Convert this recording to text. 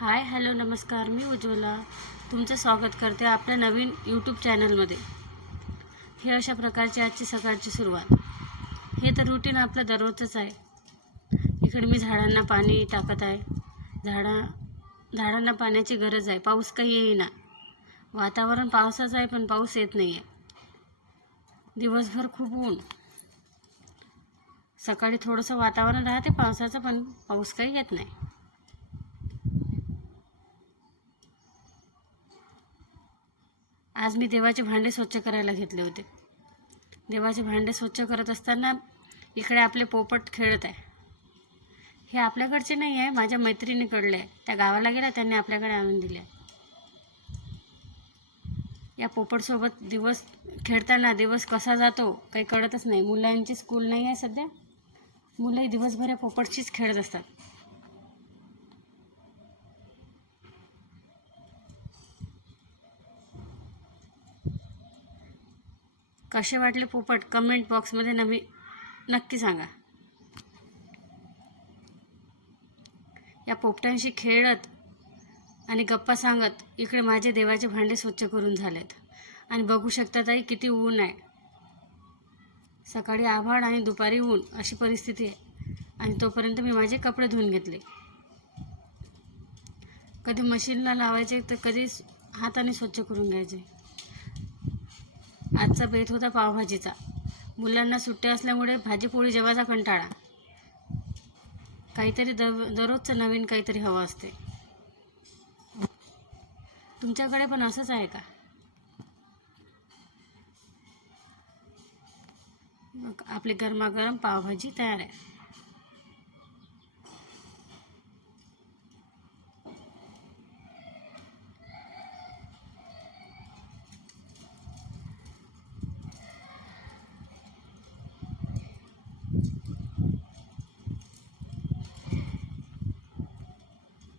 Hi hello नमस्कार, मी उज्ज्वला तुमचं स्वागत करते आपल्या नवीन यूट्यूब चॅनलमध्ये। हे अशा प्रकारची आजची सकाळची सुरुवात। हे तर रूटीन आपलं दररोजच आहे। इकडे मी झाडांना पाणी टाकत आहे। झाडांना पाण्याची गरज आहे। पाऊस काही येईना, वातावरण पावसाचं आहे पण पाऊस येत नाही आहे। दिवसभर खूप ऊन, सकाळी थोडंसं वातावरण राहते पावसाचं पण पाऊस काही येत नाही। आज मी देवाचे भांडे स्वच्छ करायला घेतले होते। देवाचे भांडे स्वच्छ करत असताना इकडे आपले पोपट खेळत आहे। हे आपल्याकडचे नाही आहे, माझ्या मैत्रिणीकडले आहे। त्या गावाला गेल्या, त्यांनी आपल्याकडे आणून दिले। या पोपटसोबत दिवस खेळताना दिवस कसा जातो काही कळतच नाही। मुलांची स्कूल नाही आहे सध्या, मुलंही दिवसभर या पोपटशीच खेळत असतात। कसे वाटले पोपट कमेंट बॉक्समध्ये नक्की सांगा। या पोपटांशी खेळत आणि गप्पा सांगत इकडे माझे देवाचे भांडे स्वच्छ करून झालेत। आणि बघू शकता ताई किती ऊन आहे। सकाळी आभाळ आणि दुपारी ऊन अशी परिस्थिती आहे। आणि तोपर्यंत मी माझे कपडे धुवून घेतले। कधी मशीनला लावायचे तर कधी हाताने स्वच्छ करून घ्यायचे। आजचा बेत होता पावभाजीचा। मुलांना सुट्ट्या असल्यामुळे भाजीपोळी जेवायचा कंटाळा। काहीतरी दररोजचं नवीन काहीतरी हवं असते। तुमच्याकडे पण असंच आहे का? मग आपली गरमागरम पावभाजी तयार आहे।